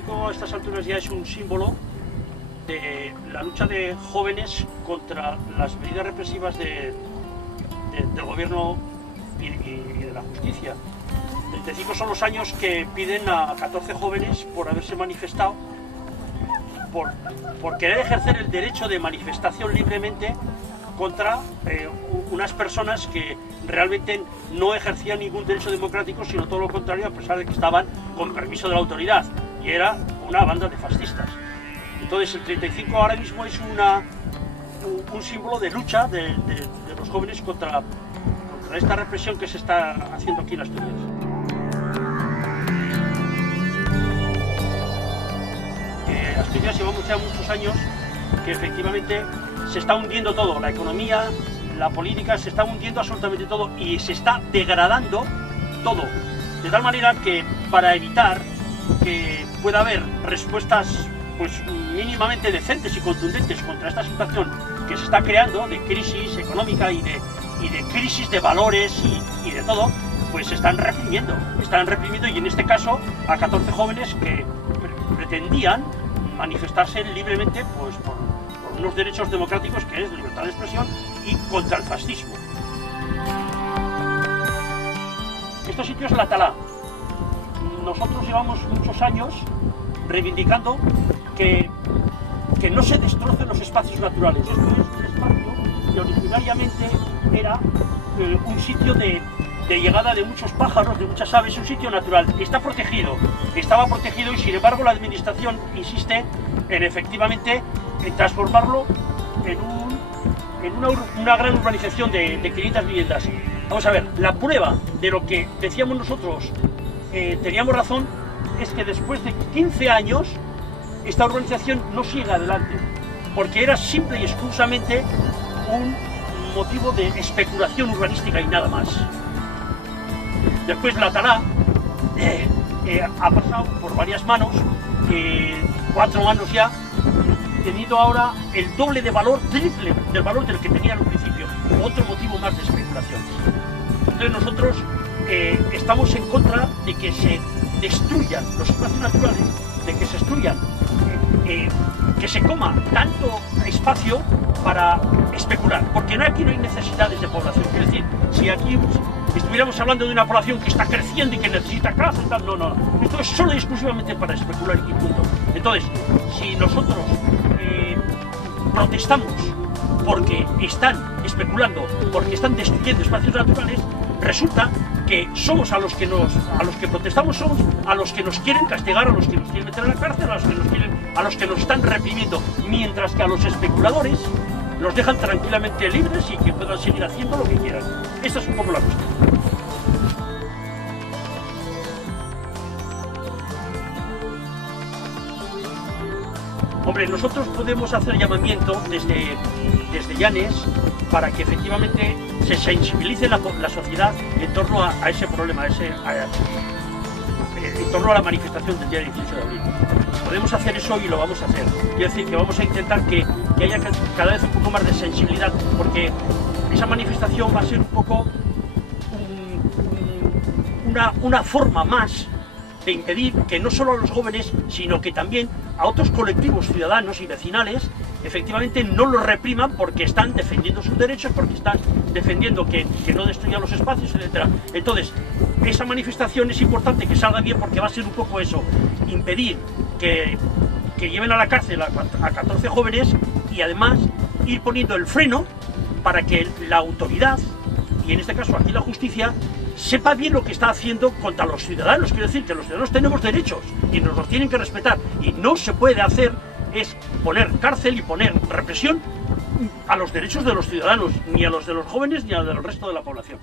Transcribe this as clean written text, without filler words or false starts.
35 a estas alturas ya es un símbolo de la lucha de jóvenes contra las medidas represivas del gobierno y de la justicia. 35 son los años que piden a 14 jóvenes por haberse manifestado, por querer ejercer el derecho de manifestación libremente contra unas personas que realmente no ejercían ningún derecho democrático, sino todo lo contrario, a pesar de que estaban con permiso de la autoridad, y era una banda de fascistas. Entonces el 35 ahora mismo es un símbolo de lucha de los jóvenes contra esta represión que se está haciendo aquí en Asturias. Asturias llevamos ya muchos años que efectivamente se está hundiendo todo, la economía, la política, se está hundiendo absolutamente todo y se está degradando todo, de tal manera que para evitar que pueda haber respuestas pues mínimamente decentes y contundentes contra esta situación que se está creando de crisis económica y de crisis de valores y de todo, pues se están reprimiendo y en este caso a 14 jóvenes que pretendían manifestarse libremente pues por unos derechos democráticos que es libertad de expresión y contra el fascismo. Este sitio es la Atalá. Nosotros llevamos muchos años reivindicando que no se destrocen los espacios naturales. Esto es un espacio que originariamente era un sitio de llegada de muchos pájaros, de muchas aves, un sitio natural. Está protegido, estaba protegido y sin embargo la administración insiste en efectivamente en transformarlo en una gran urbanización de 500 viviendas. Vamos a ver, la prueba de lo que decíamos nosotros, teníamos razón, es que después de 15 años esta urbanización no sigue adelante, porque era simple y exclusivamente un motivo de especulación urbanística y nada más. Después la Atalá ha pasado por varias manos, 4 manos ya, teniendo ahora el doble de valor, triple del valor del que tenía en un principio, otro motivo más de especulación. Entonces nosotros estamos en contra de que se destruyan los espacios naturales, de que se destruyan, que se coma tanto espacio para especular, porque aquí no hay necesidades de población. Es decir, si aquí estuviéramos hablando de una población que está creciendo y que necesita casas, no, esto es solo y exclusivamente para especular y punto. Entonces, si nosotros protestamos porque están especulando, porque están destruyendo espacios naturales, resulta que somos a los que protestamos, somos a los que nos quieren castigar, a los que nos quieren meter en la cárcel, a los que nos están reprimiendo, mientras que a los especuladores los dejan tranquilamente libres y que puedan seguir haciendo lo que quieran. Esta es un poco la cuestión. Hombre, nosotros podemos hacer llamamiento desde Llanes para que efectivamente se sensibilice la sociedad en torno a ese problema, en torno a la manifestación del día 18 de abril. Podemos hacer eso y lo vamos a hacer. Quiero decir que vamos a intentar que haya cada vez un poco más de sensibilidad, porque esa manifestación va a ser un poco una forma más de impedir que no solo a los jóvenes, sino que también a otros colectivos ciudadanos y vecinales, efectivamente no los repriman porque están defendiendo sus derechos, porque están defendiendo que no destruyan los espacios, etc. Entonces, esa manifestación es importante que salga bien porque va a ser un poco eso, impedir que lleven a la cárcel a 14 jóvenes y además ir poniendo el freno para que la autoridad, y en este caso aquí la justicia, sepa bien lo que está haciendo contra los ciudadanos. Quiero decir que los ciudadanos tenemos derechos y nos los tienen que respetar, y no se puede hacer es poner cárcel y poner represión a los derechos de los ciudadanos, ni a los de los jóvenes ni a los del resto de la población.